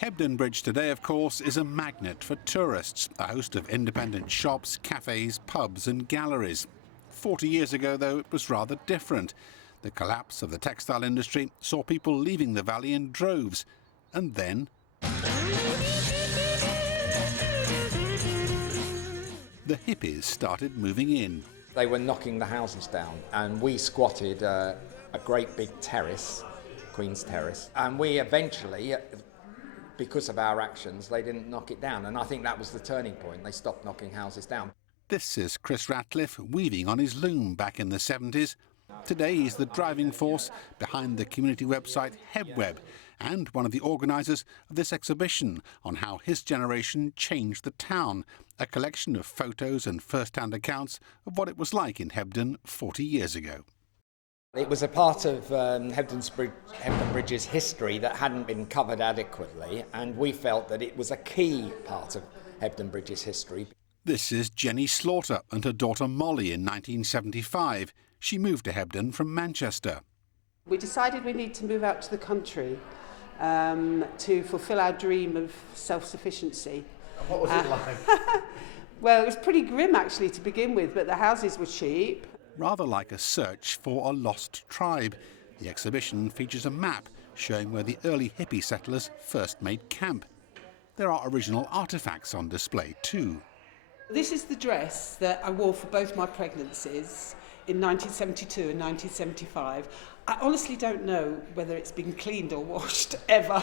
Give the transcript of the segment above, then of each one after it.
Hebden Bridge today, of course, is a magnet for tourists, a host of independent shops, cafes, pubs and galleries. 40 years ago, though, it was rather different. The collapse of the textile industry saw people leaving the valley in droves. And then the hippies started moving in. They were knocking the houses down, and we squatted a great big terrace, Queen's Terrace, and we eventually, because of our actions, they didn't knock it down, and I think that was the turning point. They stopped knocking houses down. This is Chris Ratcliffe weaving on his loom back in the 70s. Today he's the driving force behind the community website Hebweb and one of the organisers of this exhibition on how his generation changed the town, a collection of photos and first-hand accounts of what it was like in Hebden 40 years ago. It was a part of Hebden Bridge's history that hadn't been covered adequately, and we felt that it was a key part of Hebden Bridge's history. This is Jenny Slaughter and her daughter Molly in 1975. She moved to Hebden from Manchester. We decided we need to move out to the country to fulfil our dream of self-sufficiency. And what was it like? Well, it was pretty grim actually to begin with, but the houses were cheap. Rather like a search for a lost tribe. The exhibition features a map showing where the early hippie settlers first made camp. There are original artefacts on display too. This is the dress that I wore for both my pregnancies in 1972 and 1975. I honestly don't know whether it's been cleaned or washed ever.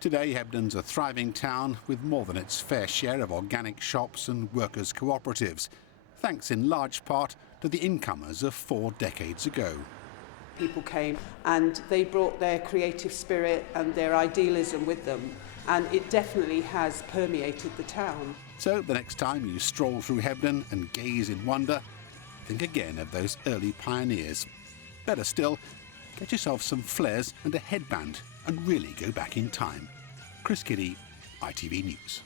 Today, Hebden's a thriving town with more than its fair share of organic shops and workers' cooperatives, thanks in large part to the incomers of 4 decades ago. People came and they brought their creative spirit and their idealism with them, and it definitely has permeated the town. So the next time you stroll through Hebden and gaze in wonder, think again of those early pioneers. Better still, get yourself some flares and a headband and really go back in time. Chris Kiddie, ITV News.